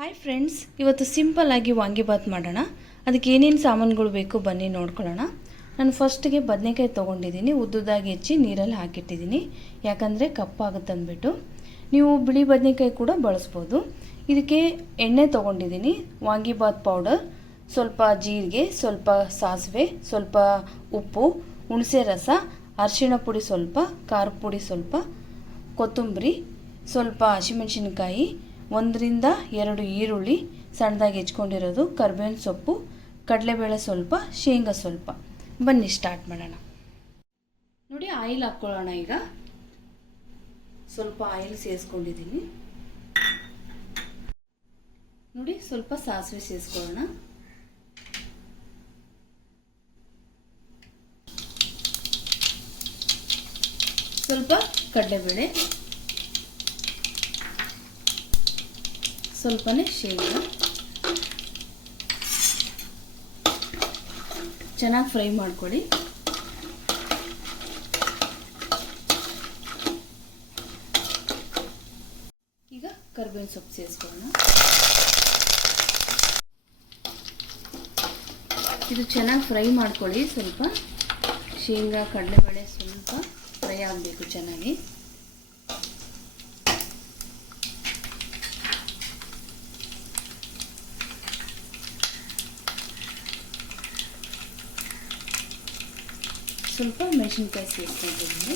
Hi friends, ಇವತ್ತು simple ಆಗಿ ವಾಂಗಿಬಾತ್ ಮಾಡೋಣ. ಅದಕ್ಕೆ ಏನೇನು ಸಾಮಾನುಗಳು ಬೇಕು ಬನ್ನಿ ನೋಡ್ಕೊಳ್ಳೋಣ. ನಾನು ಫಸ್ಟಿಗೆ ಬದನೆಕಾಯಿ ತೊಗೊಂಡಿದ್ದೀನಿ, ಉದ್ದುದಾಗಿ ಹೆಚ್ಚಿ ನೀರಲ್ಲಿ ಹಾಕಿಟ್ಟಿದ್ದೀನಿ, ಯಾಕಂದರೆ ಕಪ್ಪಾಗುತ್ತೆ ಅಂದ್ಬಿಟ್ಟು. ನೀವು ಬಿಳಿ ಬದನೆಕಾಯಿ ಕೂಡ ಬಳಸ್ಬೋದು. ಇದಕ್ಕೆ ಎಣ್ಣೆ ತೊಗೊಂಡಿದ್ದೀನಿ, ವಾಂಗಿಬಾತ್ ಪೌಡರ್, ಸ್ವಲ್ಪ ಜೀರಿಗೆ, ಸ್ವಲ್ಪ ಸಾಸಿವೆ, ಸ್ವಲ್ಪ ಉಪ್ಪು, ಹುಣಸೆ ರಸ, ಅರಿಶಿಣ ಪುಡಿ ಸ್ವಲ್ಪ, ಖಾರದ ಪುಡಿ ಸ್ವಲ್ಪ, ಕೊತ್ತಂಬರಿ, ಸ್ವಲ್ಪ ಹಸಿಮೆಣಸಿನ್ಕಾಯಿ, 1-2 ಈರುಳ್ಳಿ ಸಣ್ಣದಾಗಿ ಹೆಚ್ಕೊಂಡಿರೋದು, ಕರಿಬೇವಿನ ಸೊಪ್ಪು, ಕಡಲೆಬೇಳೆ ಸ್ವಲ್ಪ, ಶೇಂಗಾ ಸ್ವಲ್ಪ. ಬನ್ನಿ ಸ್ಟಾರ್ಟ್ ಮಾಡೋಣ. ನೋಡಿ, ಆಯಿಲ್ ಹಾಕ್ಕೊಳ್ಳೋಣ. ಈಗ ಸ್ವಲ್ಪ ಆಯಿಲ್ ಸೇರಿಸ್ಕೊಂಡಿದ್ದೀನಿ. ನೋಡಿ, ಸ್ವಲ್ಪ ಸಾಸಿವೆ ಸೇರಿಸ್ಕೊಳ್ಳೋಣ. ಸ್ವಲ್ಪ ಕಡಲೆಬೇಳೆ, ಸ್ವಲ್ಪನೇ ಶೇಂಗಾ. ಚೆನ್ನಾಗಿ ಫ್ರೈ ಮಾಡ್ಕೊಳ್ಳಿ. ಈಗ ಕರಿಬೇವಿನ ಸೊಪ್ಪು ಸೇರಿಸ್ಕೊಳ್ಳೋಣ. ಇದು ಚೆನ್ನಾಗಿ ಫ್ರೈ ಮಾಡ್ಕೊಳ್ಳಿ. ಸ್ವಲ್ಪ ಶೇಂಗಾ ಕಡಲೆಬೇಳೆ ಸ್ವಲ್ಪ ಫ್ರೈ ಆಗಬೇಕು ಚೆನ್ನಾಗಿ. ಸ್ವಲ್ಪ ಮೆಣಸಿನ್ಕಾಯಿ ಸೇರಿಸ್ಕೊಂಡಿದ್ದೀನಿ.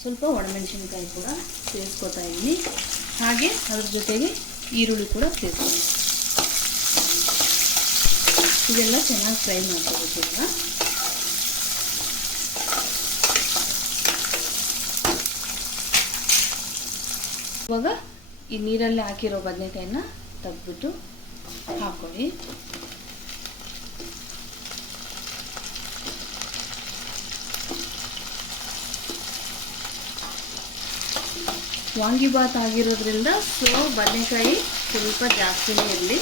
ಸ್ವಲ್ಪ ಒಣಮೆಣಸಿನ್ಕಾಯಿ ಕೂಡ ಸೇರಿಸ್ಕೊತಾ ಇದ್ದೀನಿ. ಹಾಗೆ ಅದ್ರ ಜೊತೆಗೆ ಈರುಳ್ಳಿ ಕೂಡ ಸೇರಿಸ್ತೀನಿ. ಇದೆಲ್ಲ ಚೆನ್ನಾಗಿ ಫ್ರೈ ಮಾಡ್ಕೋಬೇಕು. ಇವಾಗ ಈ ನೀರಲ್ಲಿ ಹಾಕಿರೋ ಬದನೆಕಾಯಿನ ತೆಗೆದ್ಬಿಟ್ಟು ಹಾಕೊಳ್ಳಿ. ವಾಂಗಿಬಾತ್ ಆಗಿರೋದ್ರಿಂದ ಬದನೆಕಾಯಿ ಸ್ವಲ್ಪ ಜಾಸ್ತಿನೇ ಇರಲಿ.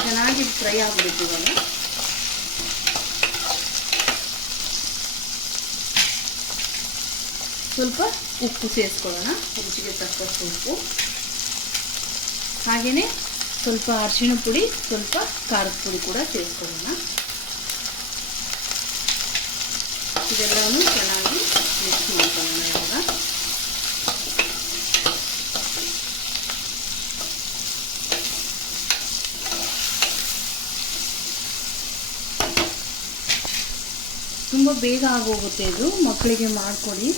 ಚೆನ್ನಾಗಿ ಫ್ರೈ ಆಗ್ಬಿಟ್ಟು ಇವಾಗ ಸ್ವಲ್ಪ ಉಪ್ಪು ಸೇರಿಸ್ಕೊಳ್ಳೋಣ, ರುಚಿಗೆ ತಕ್ಕಷ್ಟು ಉಪ್ಪು. ಹಾಗೆಯೇ ಸ್ವಲ್ಪ ಅರಿಶಿಣ ಪುಡಿ, ಸ್ವಲ್ಪ ಖಾರದ ಪುಡಿ ಕೂಡ ಸೇರಿಸ್ಕೊಳ್ಳೋಣ. ಇದೆಲ್ಲವೂ ಚೆನ್ನಾಗಿ ಮಿಕ್ಸ್ ಮಾಡ್ಕೊಳ್ಳೋಣ. ಇವಾಗ ತುಂಬ ಬೇಗ ಆಗೋಗುತ್ತೆ. ಇದು ಮಕ್ಕಳಿಗೆ ಮಾಡಿಕೊಡಿ,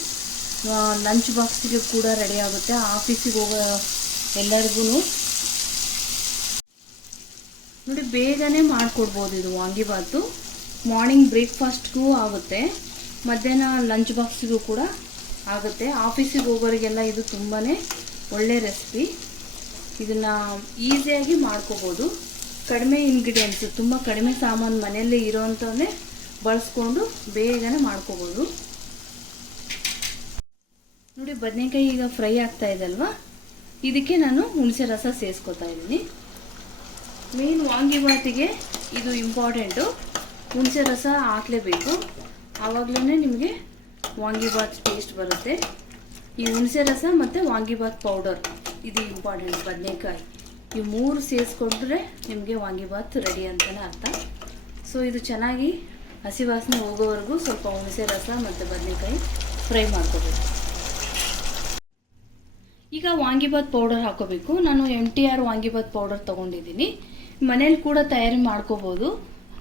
ಲಂಚ್ ಬಾಕ್ಸಿಗೆ ಕೂಡ ರೆಡಿ ಆಗುತ್ತೆ. ಆಫೀಸಿಗೆ ಹೋಗೋ ಎಲ್ಲರಿಗೂ ನೋಡಿ ಬೇಗನೆ ಮಾಡಿಕೊಡ್ಬೋದು. ಇದು ವಾಂಗಿಬಾತು ಮಾರ್ನಿಂಗ್ ಬ್ರೇಕ್ಫಾಸ್ಟ್ಗೂ ಆಗುತ್ತೆ, ಮಧ್ಯಾಹ್ನ ಲಂಚ್ ಬಾಕ್ಸಿಗೂ ಕೂಡ ಆಗುತ್ತೆ. ಆಫೀಸಿಗೆ ಹೋಗೋರಿಗೆಲ್ಲ ಇದು ತುಂಬಾ ಒಳ್ಳೆ ರೆಸಿಪಿ. ಇದನ್ನು ಈಸಿಯಾಗಿ ಮಾಡ್ಕೋಬೋದು. ಕಡಿಮೆ ಇಂಗ್ರೀಡಿಯೆಂಟ್ಸ್, ತುಂಬ ಕಡಿಮೆ ಸಾಮಾನು ಮನೆಯಲ್ಲೇ ಇರೋವಂಥವನ್ನೇ ಬಳಸ್ಕೊಂಡು ಬೇಗನೆ ಮಾಡ್ಕೋಬೋದು. ನೋಡಿ, ಬದನೆಕಾಯಿ ಈಗ ಫ್ರೈ ಆಗ್ತಾ ಇದೆ ಅಲ್ವಾ, ಇದಕ್ಕೆ ನಾನು ಹುಣಸೆ ರಸ ಸೇರಿಸ್ಕೊತಾ ಇದ್ದೀನಿ. ಮೇನ್ ವಾಂಗಿಬಾತಿಗೆ ಇದು ಇಂಪಾರ್ಟೆಂಟು, ಹುಣಸೆ ರಸ ಹಾಕಲೇಬೇಕು. ಆವಾಗಲೇ ನಿಮಗೆ ವಾಂಗಿಬಾತ್ ಟೇಸ್ಟ್ ಬರುತ್ತೆ. ಈ ಹುಣಸೆ ರಸ ಮತ್ತು ವಾಂಗಿಬಾತ್ ಪೌಡರ್ ಇದು ಇಂಪಾರ್ಟೆಂಟ್. ಬದನೆಕಾಯಿ ಈ 3 ಸೇರಿಸ್ಕೊಂಡ್ರೆ ನಿಮಗೆ ವಾಂಗಿಬಾತ್ ರೆಡಿ ಅಂತಲೇ ಅರ್ಥ. ಸೊ ಇದು ಚೆನ್ನಾಗಿ ಹಸಿ ವಾಸನೆ ಹೋಗೋವರೆಗೂ ಸ್ವಲ್ಪ ಹುಣಸೆ ರಸ ಮತ್ತು ಬದನೆಕಾಯಿ ಫ್ರೈ ಮಾಡ್ಕೋಬೇಕು. ಈಗ ವಾಂಗಿಬಾತ್ ಪೌಡರ್ ಹಾಕೋಬೇಕು. ನಾನು MTR ವಾಂಗಿಬಾತ್ ಪೌಡರ್ ತೊಗೊಂಡಿದ್ದೀನಿ. ಮನೇಲಿ ಕೂಡ ತಯಾರಿ ಮಾಡ್ಕೋಬೋದು.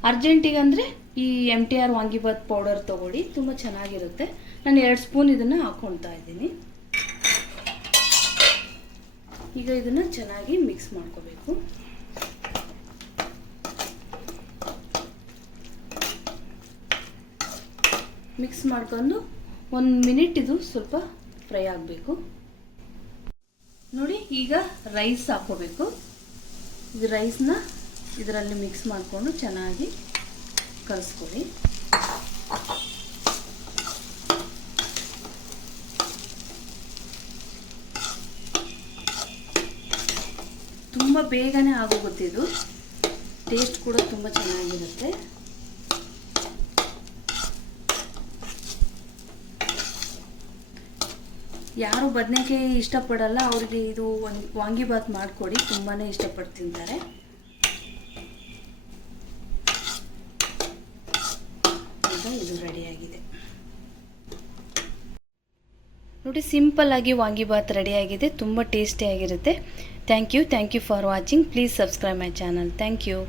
ಅರ್ಜೆಂಟಿಗೆ ಅಂದರೆ ಈ MTR ವಾಂಗಿಬಾತ್ ಪೌಡರ್ ತೊಗೊಳ್ಳಿ, ತುಂಬ ಚೆನ್ನಾಗಿರುತ್ತೆ. ನಾನು 2 ಸ್ಪೂನ್ ಇದನ್ನು ಹಾಕ್ಕೊಳ್ತಾ ಇದ್ದೀನಿ. ಈಗ ಇದನ್ನು ಚೆನ್ನಾಗಿ ಮಿಕ್ಸ್ ಮಾಡ್ಕೋಬೇಕು. ಮಿಕ್ಸ್ ಮಾಡ್ಕೊಂಡು 1 ಮಿನಿಟ್ ಇದು ಸ್ವಲ್ಪ ಫ್ರೈ ಆಗಬೇಕು. ನೋಡಿ, ಈಗ ರೈಸ್ ಹಾಕೋಬೇಕು. ಇದು ರೈಸ್ನ ಇದರಲ್ಲಿ ಮಿಕ್ಸ್ ಮಾಡಿಕೊಂಡು ಚೆನ್ನಾಗಿ ಕಲಿಸ್ಕೊಳ್ಳಿ. ತುಂಬ ಬೇಗನೆ ಆಗೋಗುತ್ತೆ. ಇದು ಟೇಸ್ಟ್ ಕೂಡ ತುಂಬ ಚೆನ್ನಾಗಿರುತ್ತೆ. ಯಾರು ಬದನೆಕಾಯಿ ಇಷ್ಟಪಡಲ್ಲ ಅವ್ರಿಗೆ ಇದು ಒಂದು ವಾಂಗಿಬಾತ್ ಮಾಡಿಕೊಡಿ, ತುಂಬಾ ಇಷ್ಟಪಟ್ಟು ತಿಂತಾರೆ. ಈಗ ಇದು ರೆಡಿಯಾಗಿದೆ ನೋಡಿ, ಸಿಂಪಲ್ಲಾಗಿ ವಾಂಗಿಬಾತ್ ರೆಡಿಯಾಗಿದೆ. ತುಂಬ ಟೇಸ್ಟಿಯಾಗಿರುತ್ತೆ. Thank you for watching. Please subscribe my channel. Thank you.